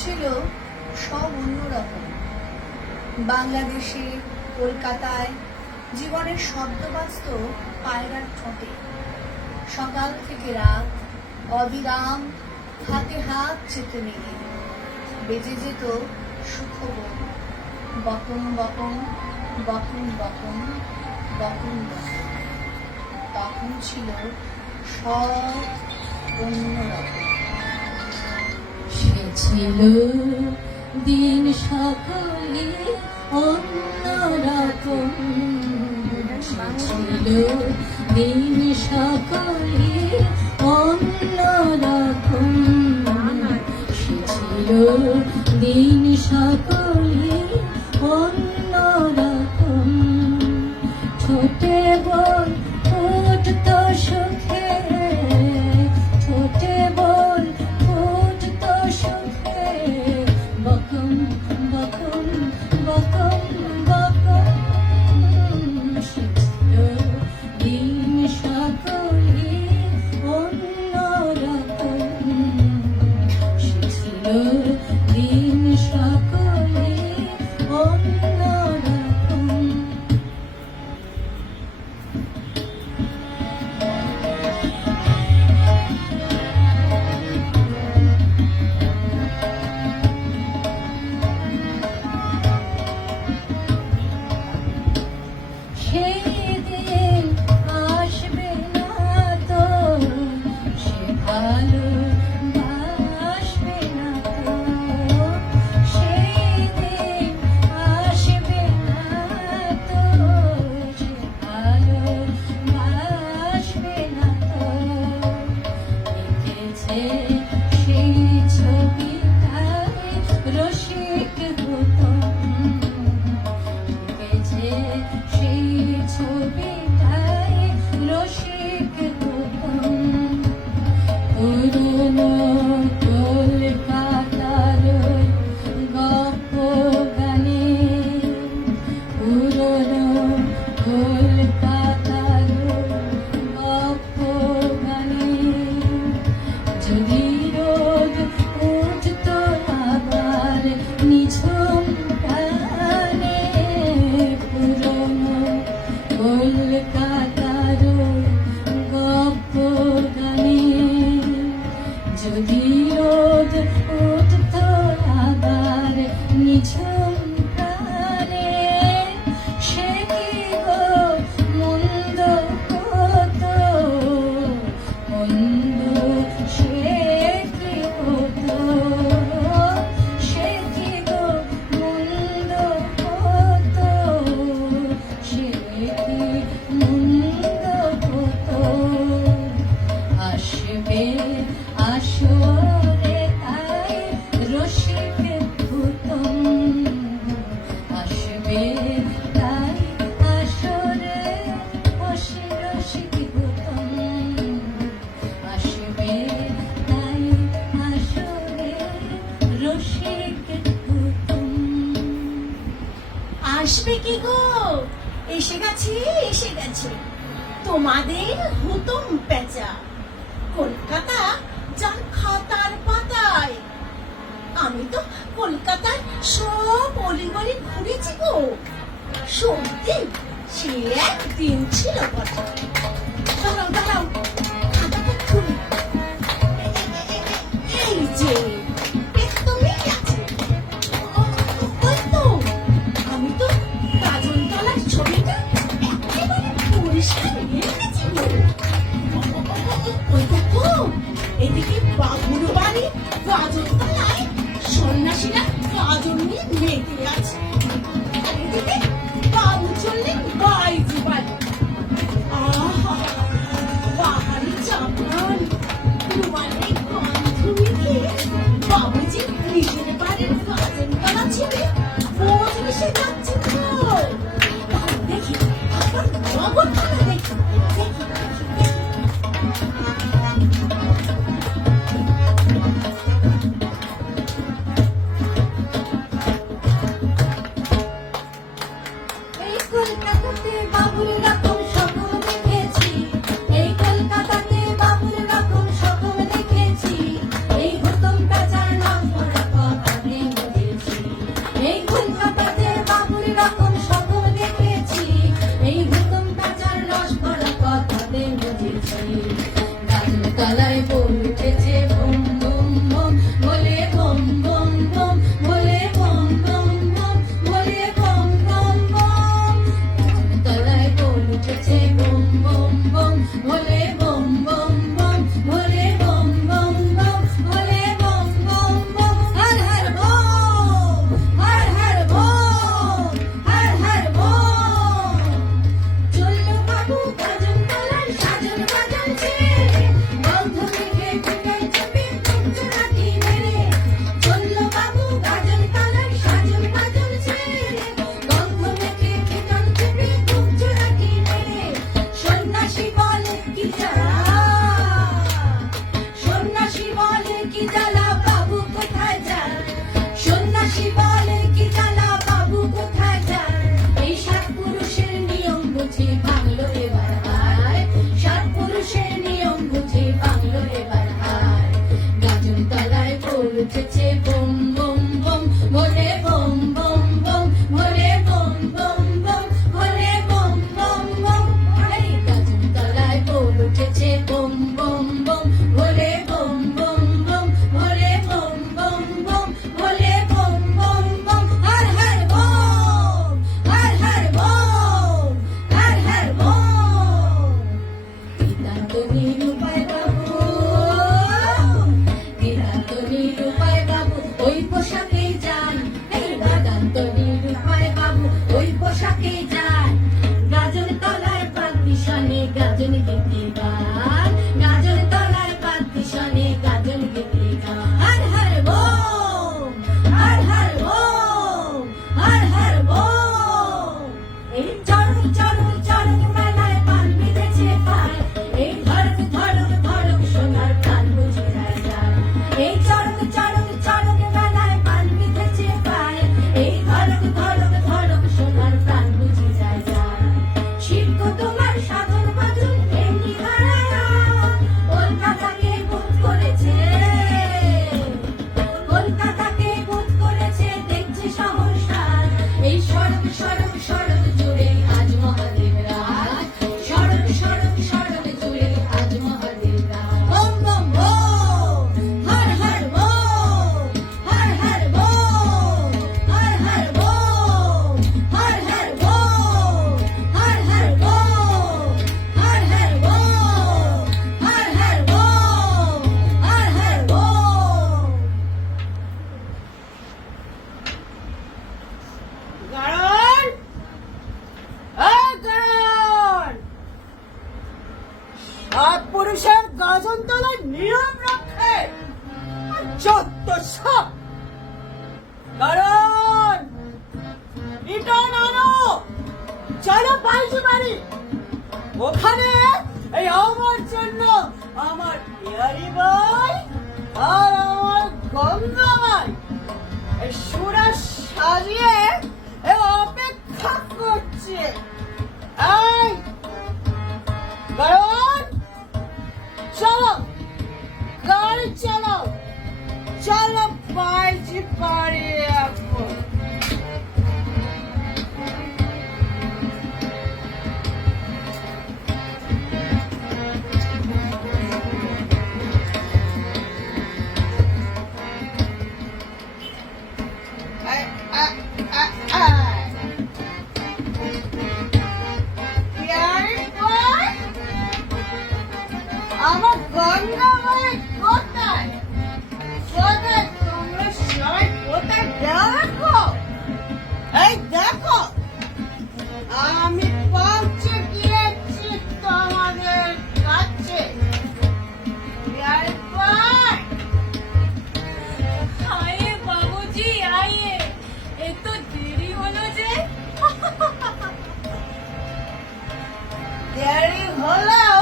ছিল সব অন্যরকম। বাংলাদেশে, কলকাতায় জীবনের শব্দ বাজত পায়রার ঠোঁটে। সকাল থেকে রাত অবিরাম হাতে হাত চেপে নিয়ে বেজে যেত সুখবর, বকন বকন বকন বকন বকন বকন। তখন ছিল সব অন্যরকম। সে ছিল দিন সকলে অন্যরকম। সে ছিল দিন সকলে অন্যরকম। সে ছিল দিন সকলে অন্যরকম। ছোটে বল ফুটত সুখে, ছোটে বল ফুটত সুখে, বকম বকম বকম বকম। সে ছিল দিন সকলে অন্যরকম। সে ছিল দিন সকলে অন্যরকম। সেই দিন আসবে না তো, সে ভালোবাসবে না তো। সেই দিন আসবে না তো, সে ভালোবাসবে না তো। লিখেছে সেই ছবিটায় রসিক হতাম। লিখেছে সেই ছবিটায় রসিক হতাম। পুরনো কলকাতার গপ্প গানে, পুরনো কলকাতার গপ্প গানে যদি রোদ উঠত আবার নিঝুম প্রাণে। পুরনো কলকাতার গপ্প গানে যদি রোদ উঠত আবার নিঝুম প্রাণে। সে কি গো মন্দ হতো, মন্দ সে কি হতো। সে কি গো মন্দ হতো, সে কি মন্দ হতো। আসবে আসরে তাই রসিক হতাম। আসবে তাই আসরে রসিক হতাম। আসবে তাই আসরে রসিক হতাম। আসবে কি গো, এসে গেছে এসে গেছে তোমাদের হুতুম পেঁচা। কলকাতা যার খাতার পাতায়। আমি তো কলকাতার সব অলিগলি ঘুরেছি গো। সত্যি সে একদিন ছিল বটে। দাঁড়াও দাঁড়াও, খাতাটা খুলি। এই যে একদমই আছে। ওই তো, আমি তো গাজনতলার ছবিটা একেবারে পরিষ্কার রেখেছি গো। ওই দেখো, এদিকে বাবুর বাড়ি গাজনতলায় সন্ন্যাসীরা গাজন নিয়ে মেতে আছে। আর এদিকে বাবু চললেন বাইজি বাড়ি। আহা, পাহাড়ি চাপান রুমালে গন্ধ মেখে বাবুজি নিজের বাড়ির গাজনতলা ছেড়ে মজলিসে যাচ্ছে তো। দেখি আবার নগরখানা দেখি দেখি দেখি। এই কলকাতাতে বাবুর রকম সকল দেখেছি। এই কলকাতাতে বাবুর রকম সকল দেখেছি। এই হুতুম পেঁচার নাম করা কথা শনে গাজন গেতে গান, গাজন তলার পাত্তি শনে গাজন গেতে গান। Har Har bomb, Har Har bomb, Har Har bomb. এই চড়ক চড়ক চড়ক মেলায় পান বিঁধেছে পায়, এই ধড়ক ধড়ক ধড়ক সোনার প্রাণ বুঝে যায় যায়। এই চড়ক চড়ক চড়ক মেলায় পান বিঁধেছে পায়, এই ধড়ক ধড়ক ধড়ক সোনার প্রাণ বুঝে যায় যায়। শিল্প তোমার সাধন বাজন এমনি হারায়া, কলকাতাকে বুক করেছে, কলকাতাকে বুক করেছে দেখছে সহসার। এই সড়ক সড়ক সড়ক জুড়ে আজ মহাদেব রাজ, সড়ক সড়ক সড়ক জুড়ে আজ মহাদেব রাজ। Bomb bomb bomb, Har Har bomb, Har Har bomb, Har Har bomb, Har Har bomb, Har Har bomb, Har Har bomb, Har Har bomb, Har Har bomb. গাড়ন, গাড়ন, সব পুরুষের গাজন তলায় নিয়ম রাখে, যত সব। গাড়ন, রিটার্ন আনো, চলো পাল্টি মারি। ওখানে এই আমার জন্য আমার বিহারি ভাই আর আমার গঙ্গা ভাই এই সুরা সাজিয়ে এ অপেক্ষা করছে। এই গাড়ন, চলো গাড়ি চালাও, চলো পাল্টি পারি এখন। আমার গঙ্গা ভাই কোথায়? কোথায় তোমরা সবাই কোথায় দেখো? এই দেখো, আমি পৌঁছে গিয়েছি তোমাদের কাছে। বিহারি ভাই, आइए बाबूजी आइए, ये तो देरी হলো যে। দেরি হলেও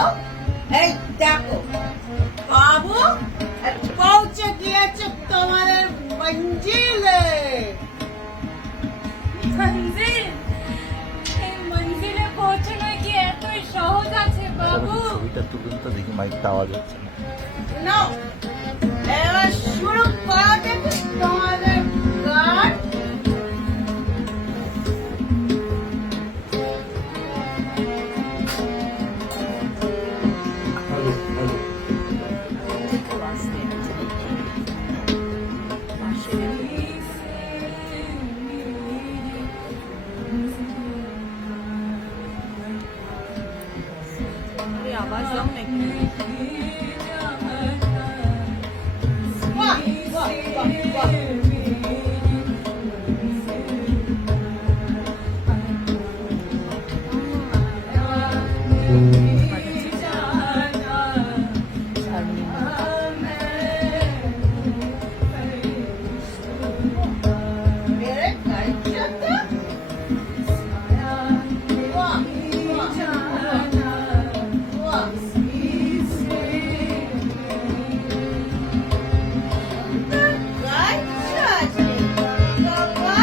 এই দেখো বাবু পৌঁছে গিয়েছে তোমাদের মঞ্জিলে। মঞ্জিল, এই মঞ্জিলে পৌঁছানো কি এতই সহজ আছে বাবু? ছবিটা তুলুন তো দেখি, মাইকটা আওয়াজ হচ্ছে না। নাও, এবার শুরু করা যাবে তোমাদের গান। আওয়াজ দাও নাকি? বাহ, বাহ, বাহ, বাহ। মেরে কাইটা তো। বাহ, বাহ, বাহ। কাইটা আছে, বাবা।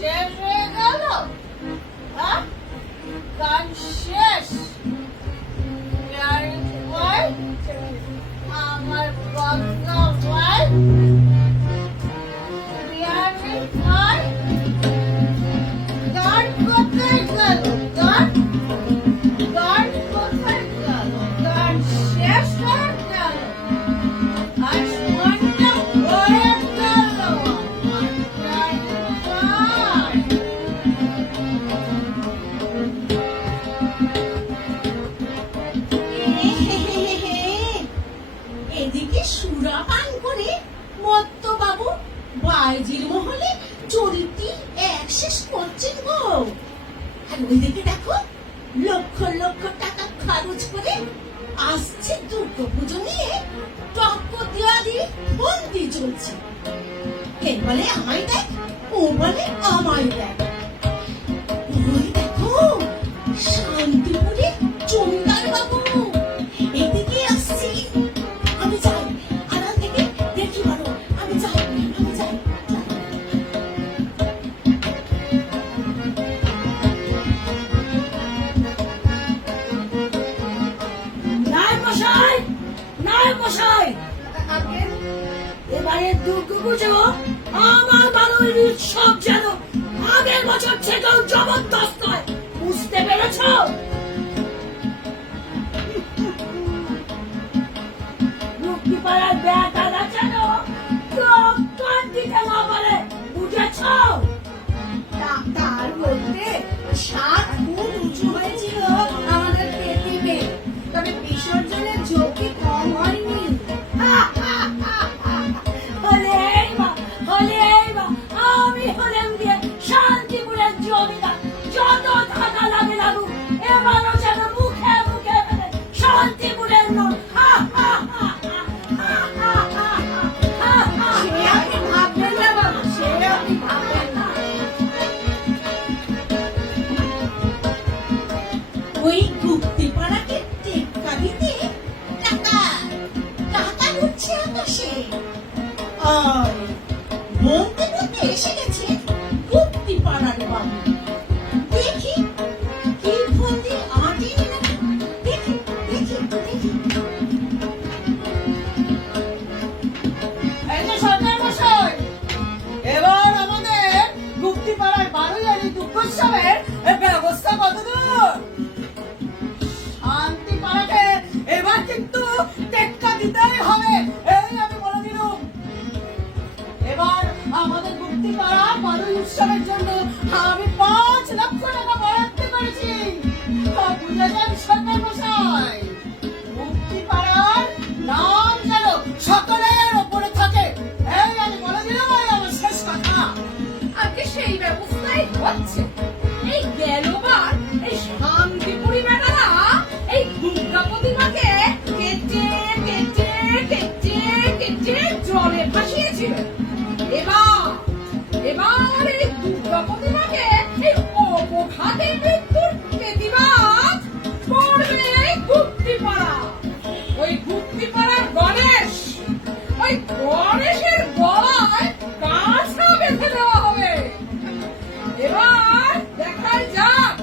শেষ হয়ে গেল? হ্যাঁ? গান শেষ? Married wife? আমার বদনা wife? Married wife? গান কোথায় গেল? গান কোথায় গেল? গান শেষ হয়ে গেল? আসমানটা হয়ে গেল আমার গান। এদিকে সুরা পান করে মত্ত বাবু বাইজির মহলে চরিত্রী এক শেষ করছেন গো। আর ওইদিকে দেখো লক্ষ লক্ষ টাকা খরচ করে আসছে দুর্গা পুজো নিয়ে টক্ক দেওয়া দিয়ে বন্দি চলছে। এ বলে আমায় দেখ, ও বলে আমায় দেখ। ওই দেখো শান্তিপুরে জমিদার বাবু এদিকে আসছে। আমি যাই, আড়াল থেকে দেখি বলো, আমি যাই। নায়ক মশাই, এবারে দুর্গা পুজো আমার বাড়ির উৎসব যেন আগের বছর থেকেও জবরদস্ত হয়, বুঝতে পেরেছ? মুক্তিপাড়ার বেটারা যেন কান দিতে না পারে, বুঝেছ? তার বলতে 7 ফুট উঁচু হয়েছিল আমাদের পৃথিবী, তবে বিসর্জনের ঝোঁকি কম হয়নি। আমি হলেম দিয়ে শান্তিপুরের জমিদার, যত টাকা লাগে লাগুক এবারও যেন মুখে মুখে ফেলে শান্তিপুরের নাম। সে আপনি ভাববেন না বাবু, সে আপনি ভাববেন না। ওই গুপ্তিপাড়াকে টেক্কা দিতে টাকা উঠছে আকাশে। আর বলতে বলতে এসে গেছে গুপ্তিপাড়ার বাবু। দেখি কি ফন্দি আটে নাকি, দেখি। এই যে সরকার মশাই, এবার আমাদের গুপ্তিপাড়ার বারোয়ারি দুর্গোৎসবের ব্যবস্থা কতদূর? শান্তিপাড়াকে এবার কিন্তু টেক্কা দিতেই হবে, এই আমি বলে দিলুম। এবার আমাদের গুপ্তিপাড়া বারোই উৎসবের জন্য আমি 5 লক্ষ টাকা বরাদ্দ করেছি। বুঝে যান সরকার মশাই, মুক্তিপাড়ার নাম যেন সকলের ওপরে থাকে, এই আমি বলে দিলাম। আমার শেষ কথা। আগে সেই ব্যবস্থাই হচ্ছে। এই গেলবার এই শান্তিপুরি বেটারা এই দুর্গা প্রতিমাকে কেটে জলে ভাসিয়েছিল। এবার এই দুর্গা প্রতিমাকে এই অপঘাতে মৃত্যুর প্রতিবাদ করবে এই গুপ্তিপাড়া। ওই গুপ্তিপাড়ার গণেশের গলায় কাঁচা বেঁধে দেওয়া হবে। এবার দেখাই যাক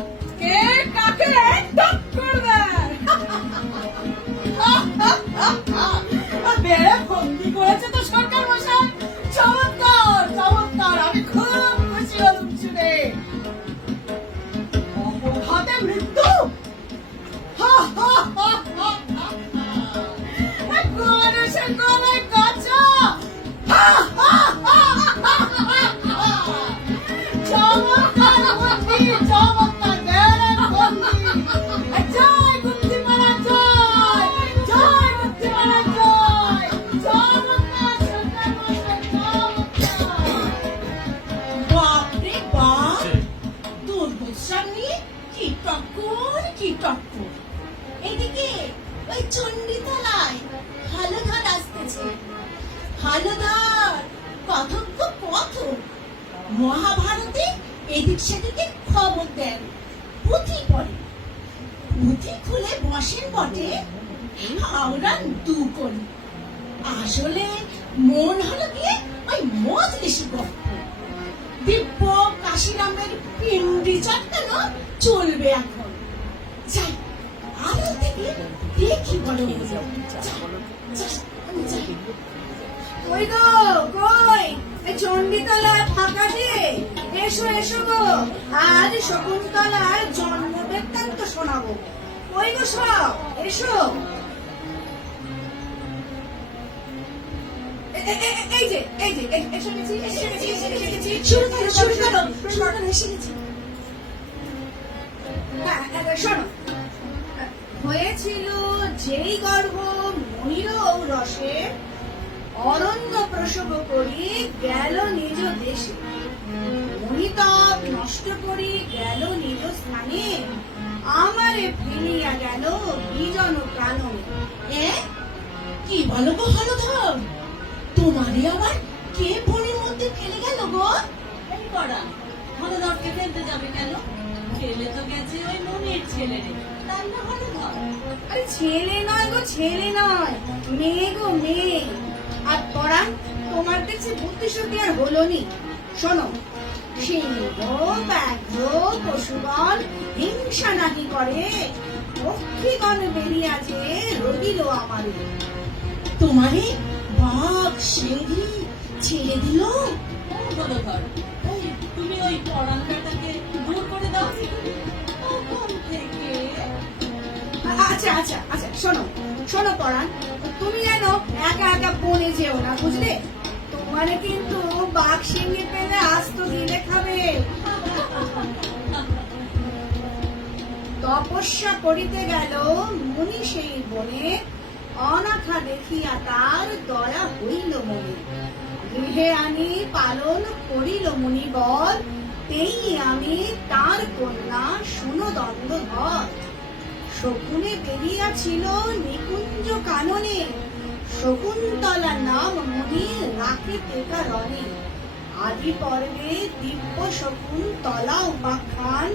কে কাকে টক্কর দেয়। বেড়ে বন্দি করেছে তো সরকার মশাই, চমৎকার। আমি খুব খুশি হলাম শুনে। অপঘাতে মৃত্যু, গণেশের গলায় কাঁচা। চমৎকার বুদ্ধি, চমৎকার বেড়ে বন্দি। জয় গুপ্তিপাড়া, জয় গুপ্তিপাড়া, জয়। চমৎকার সরকার মশাই, চমৎকার। বাপরে বাপ, দুর্গোৎসব নিয়ে কি টক্কর। এদিকে ওই চণ্ডীতলায় হালুদার আসতেছে। হালুদার কথক্য কথক, মহাভারতে এদিক সেদিকে খবর দেন, পুঁথি পড়ে, পুঁথি খুলে বসেন বটে, হাওড়ান দু করি। আসলে মন হলো গিয়ে ওই মজলিশি গল্প। দিব্য কাশিরামের পিন্ডি চটকানো চলবে এখন। যাই আলো থেকে দেখি বলো কই গো কই, এই চণ্ডীতলায় ফাঁকা যে, এসো এসো গো, আজ শকুন্তলার জন্ম বৃত্তান্ত শোনাবো। কই গো সব, এসো। এই যে এসে গেছি, শুরু করো শুরু করো শুরু করো, এসে গেছি। হ্যাঁ, শোনো। হয়েছিল যেই গর্ভ মনির রসে, অরণ্য প্রসব করি গেল নিজ দেশে, মনিতপ নষ্ট করি গেল নিজ স্থানে, আমারে ফেলিয়া গেল বিজন কাননে। কি বলো গো হলধর, তোমারই আবার কে বনের মধ্যে ফেলে গেল গো? এই করা হলধরকে ফেলতে যাবে কেন? ফেলে তো গেছে ওই মনির ছেলে রে, তার না হলধর। আরে ছেলে নয় গো, ছেলে নয়, মেয়ে গো মেয়ে। আর পরাণ, তোমার দেখছি বুদ্ধি শুদ্ধি আর হলো নি। শোনো, সিংহ ব্যাঘ্র পশুগণ হিংসা নাকি করে, পক্ষীগণ বেরিয়া যে রদিল আমারে। তোমারে বাঘ সিংহী ছেড়ে দিল? ও হলধর, ওই তুমি ওই পরাণটাকে দূর করে দাও তখন থেকে। আচ্ছা আচ্ছা আচ্ছা, শোনো শোনো পরাণ, তুমি যেন একা একা বনে যেও না, বুঝলে? তোমারে কিন্তু বাঘ সিংহে পেলে আস্ত দিলে খাবে। তপস্যা করিতে গেল মুনি সেই বনে, অনাথা দেখিয়া তার দয়া হইল মনে। গৃহে আনি পালন করিল মুনিবর, তেই আমি তার কন্যা সুনদন্দ ধর। শকুনে বেরিয়াছিল নিকুঞ্জ কাননে, শকুন্তলা নাম মুনি রাখিতে কারণে। আদি পর্বে দিব্য শকুন্তলা উপাখ্যান,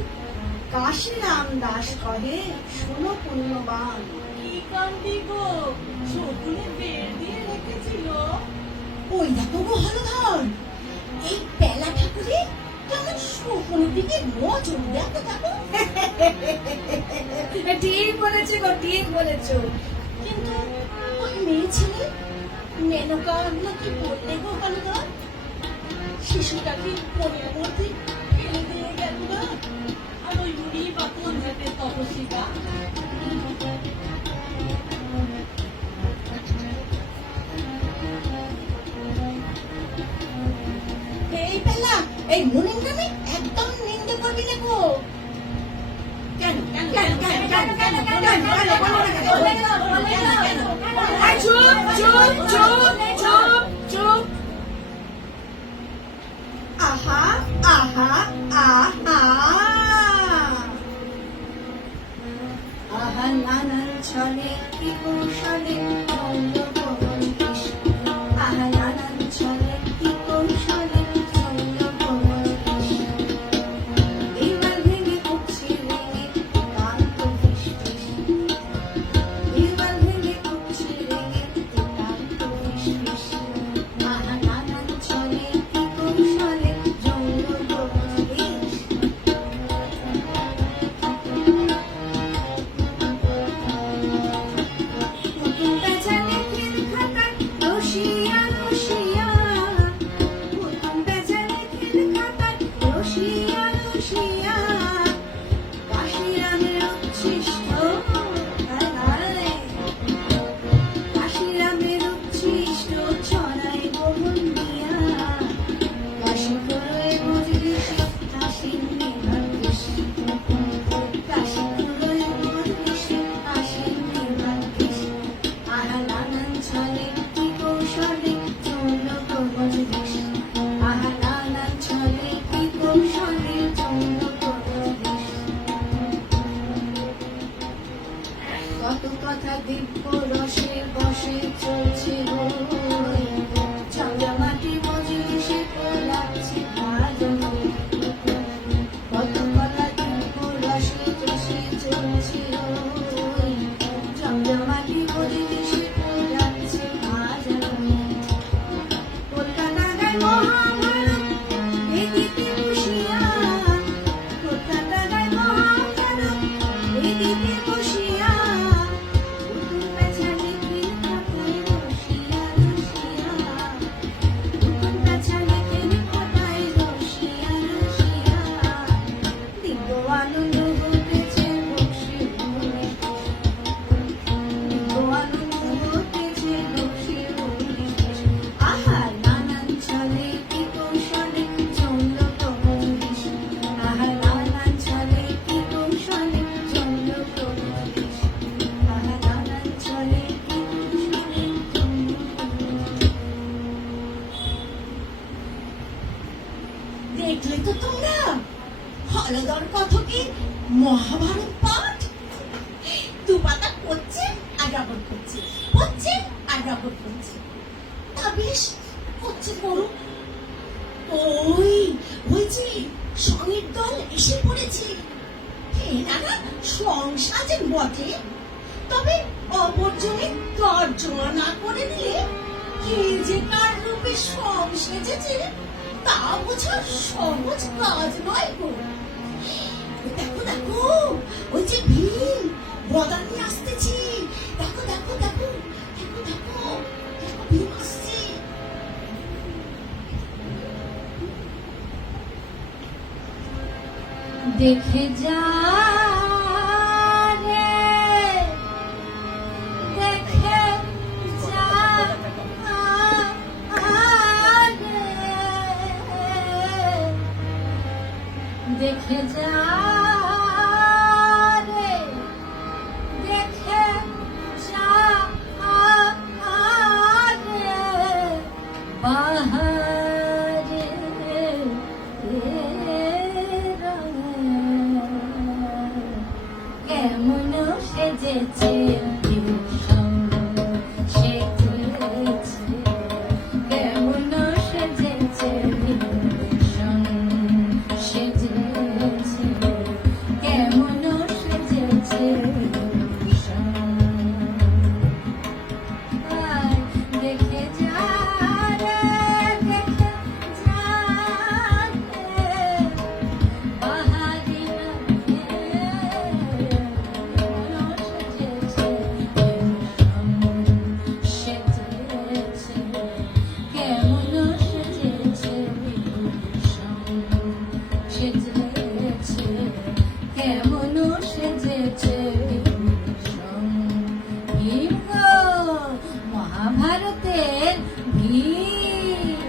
কাশীরাম দাস কহে শুনো পুণ্যবান। কি কান্দি গো, শকুনে বের দিয়ে রেখেছিল। ওই দেখো গো হলধর, এই পেলা ঠাকুরে কেমন শকুনের দিকে নজর, দেখো দেখো। ঠিক বলেছে গো, ঠিক বলেছো। কিন্তু ওই মেয়ে ছেলে মেনকা নাকি বললে গো হলধর, শিশুটাকে বনের মধ্যে ফেলে দিয়ে গেল না? আর ওই বুড়ি বা কোন জাতের তপস্বিকা? এই পেলা, এই মনের নামে একদম নিন্দে করবি না গো। কেন কেন কেন কেন কেন কেন কেন বলো না কেন? এই চুপ চুপ চুপ চুপ চুপ। আহা আহা আহা, আহা নানান ছলে কি কৌশলে চন্দ্র ভবন কৃষ্ণ, আহা নানান ছলে কি কৌশলে চন্দ্র ভবন কৃষ্ণ। এবার ভেঙে উঠছে রেঙে একান্ত ফিসফিস, এবার ভেঙে উঠছে রেঙে একান্ত ফিসফিস। আহা নানান ছলে কি কৌশলে চন্দ্র ভবন কৃষ্ণ। নতুন বেচা লেখের খাতায় রসিয়া রসিয়া, নতুন বেচা লেখের খাতায় রসিয়া রসিয়া, কাশীরামের উচ্ছিষ্ট খেলায়, কাশীরামের উচ্ছিষ্ট ছড়ায় গোপন দিয়া, কাশী করয়ে মজলিসে আসেন নির্ভাগ্যেশ, কাশী করয়ে মজলিসে আসেন নির্ভাগ্যেশ। আহা নানান ছলে কি কৌশলে চলল গো মজলিস, আহা নানান ছলে কি কৌশলে চলল হলদর কথকে মহাভারত পাঠ দু পাতা পড়ছে আর রাবণ করছে, পড়ছে আর রাবণ করছে। তা বেশ পড়ছে পড়ুন। ওই ওই যে সঙ্গীর দল এসে পড়েছে। এনারা সংসাজেন বটে, তবে অবর্জনে তর্জমা না করে দিলে কে যে কার রূপে সং সেজেছে তা বোঝা সহজ কাজ নয় গো। দেখো দেখো ওই যে ভীম বদানি আসতেছে, দেখো দেখো দেখো দেখো দেখো দেখো ভীম আসছে। দেখে যা রে, দেখে যা রে, দেখে যা রে, দেখে যা রে, বাহারে কেমন সেজেছে সেজেছে, কেমন সেজেছে সেজেছে, কেমন সেজেছে দেখে যা রে, দেখে যা রে, বাহারি সেজেছে, কেমন সেজেছে সেজেছে, কেমন সেজেছে ভীম গো, মহাভারতের ভীম।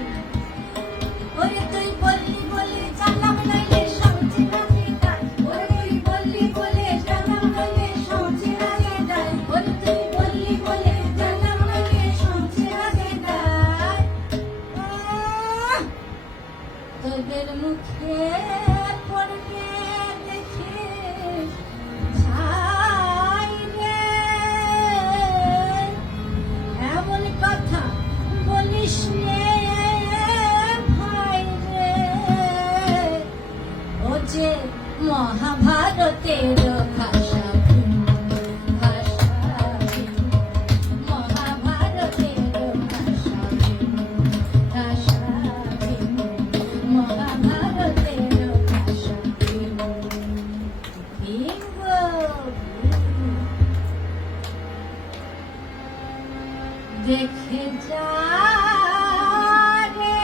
ওরে তুই বললি বলে চালাম নাইলে সমঝে না যেটা, ওরে তুই বললি বলে চালাম নাইলে সমঝে না যেটা, ওরে তুই বললি বলে চালাম নাইলে সমঝে না যেটা। তোদের মুখে পড়বে দেখে ছাই রে, এমন কথা বলিস নে ভাই রে। ও যে মহাভারতের ভাষা ভিন্ন, ভাষা ভিন্ন, মহাভারতের ভাষা ভিন্ন, ভাষা ভিন্ন, মহাভারতের ভাষা ভিন্ন। ভীম গো, ভীম। দেখে যা রে,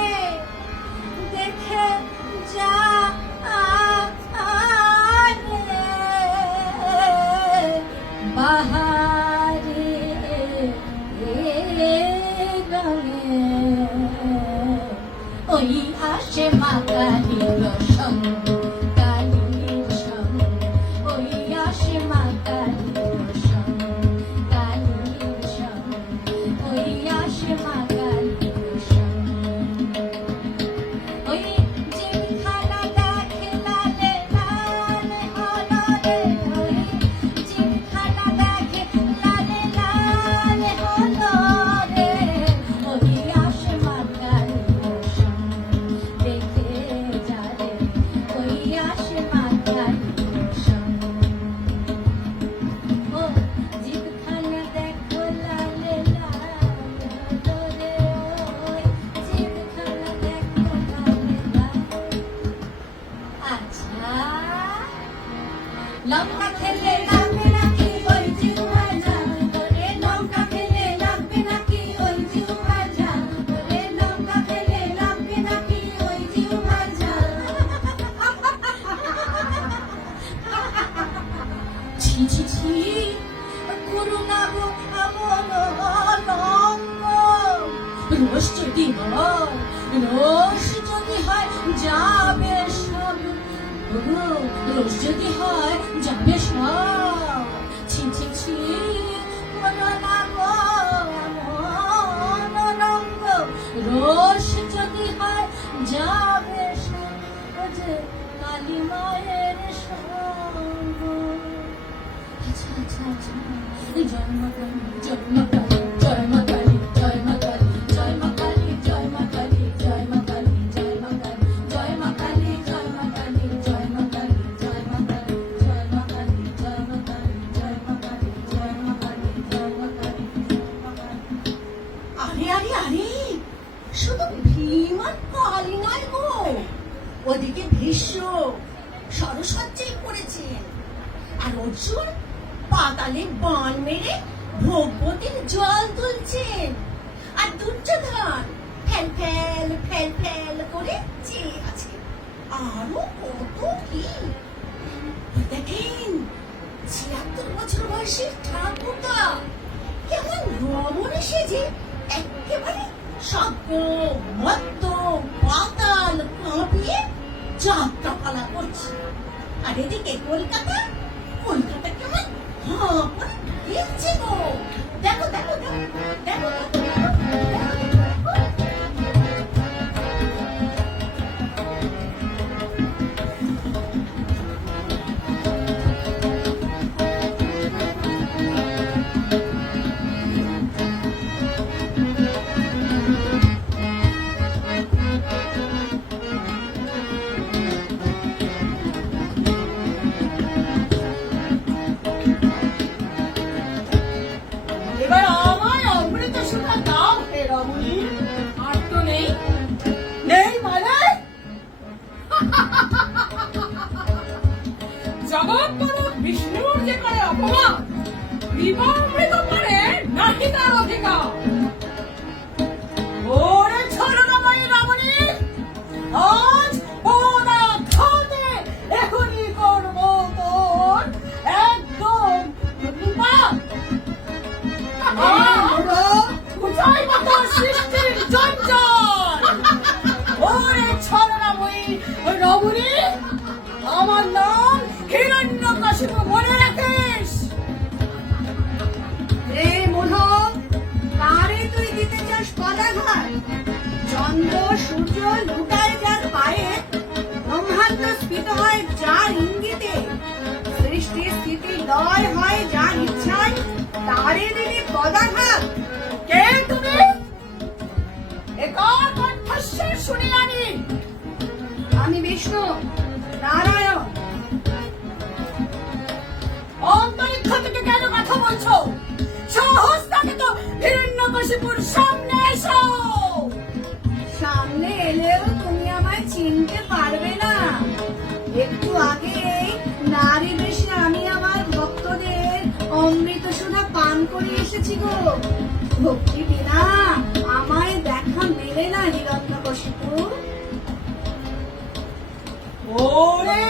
দেখে যা রে, বাহারে রঙে ওই আসে মা কালীর সঙ্গ, কালীর সঙ্গ, ওই আসে মা কালীর সঙ্গ, কালীর সঙ্গ, ওই আসে মা কালীর সঙ্গ। ওই যে খানা দেখে লালে লাল হলো রে, ওই যে খানা দেখে লালে লাল হলো রে, ওই আসে মা কালীর সঙ্গ, দেখে যা রে, ওই আসে মা কালীর সঙ্গ। ও জিদখানা দেখো লালে লাল হলো রে, ওই জিদখানা দেখো লালে লাল। আচ্ছা, লঙ্কা খেলে লাগবে নাকি ওই জিউ ভাজা, ওরে লঙ্কা খেলে লাগবে নাকি ওই জিউ ভাজা, ওরে লঙ্কা খেলে লাগবে নাকি ওই জিউ ভাজা। ছি ছি ছি, করুণা গো আমন অনঙ্গ, রোষ যদি হয়, রোষ যদি হয় যাবে সব, ওগো, রোষ যদি হয় যাবে সব। ছি ছি ছি, করুণা গো আমন অনঙ্গ, রোষ যদি হয় যাবে সব। ও যে কালী মায়ের জয় মা কালী, জয় মা কালী, জয় মা কালী, জয় মা কালী, জয় মা কালী, জয় মা কালী, জয় মা কালী, জয় মা কালী, জয় মা কালী, জয় মা কালী, জয় মা কালী, জয় মা কালী, জয় মা কালী, জয় মা কালী, জয় মা কালী, জয় মা কালী, জয় মা কালী, জয় মা কালী। আরে আরে আরে, শুধু ভীম আর কালী নয় গো, ওদিকে ভীষ্ম সরসজ্জায় পড়েছেন, আর অর্জুন পাতালে বাণ মেরে ভগবতীর জল তুলছেন, আর দুর্যোধন ফেল ফেল ফেল ফেল করে চেয়ে আছে। আরো কত কি! ওই দেখেন ৭৬ বছর বয়সী ঠাকুরদা কেমন রমণী সেজে একেবারে শব্দ মত্ত পাতাল কাঁপিয়ে যাত্রা পালা করছে। আর এদিকে কলকাতা কেমন হাঁ করে দেখছে গো। দেখো দেখো দেখো দেখো দেখো, দেখো, দেখো। এবার আমায় অমৃত সুধা দাও হে রমণী। আর তো নেই। নেই মানে? জগৎগুরু বিষ্ণুর যে করে অপমান, কৃপামৃত পারে নাহি তার অধিকার। ওরে ছলনাময়ী রমণী, আজ পদাঘাতে এখনই করব তোর একদম নিপাত। কোথায় বা তোর সৃষ্টির জঞ্জাল? ওরে ছলনাময়ী রমণী, আমার নাম হিরণ্যকশিপু, মনে রাখিস। রে মূঢ়, কারে তুই দিতে চাস পদাঘাত? চন্দ্র সূর্য লুটায় যার পায়ে, ব্রহ্মাণ্ড স্ফীত হয় যার ইঙ্গিতে, সৃষ্টি স্থিতি লয় হয় যার ইচ্ছায়, তারে দিলি পদাঘাত? কে তুমি? একার কণ্ঠস্বর শুনে আনি। আমি বিষ্ণু নারায়ণ। অন্তরিক্ষ থেকে কেন কথা বলছো? সাহস থাকে তো হিরণ্যকশিপুর সামনে এসো। সামনে এলেও তুমি আমায় চিনতে পারবে না। একটু আগে নারী বেশে আমি আমার ভক্তদের অমৃত সুধা পান করে এসেছি গো। ভক্তি বিনা আমায় দেখা মেলে না হিরণ্যকশিপু। ওরে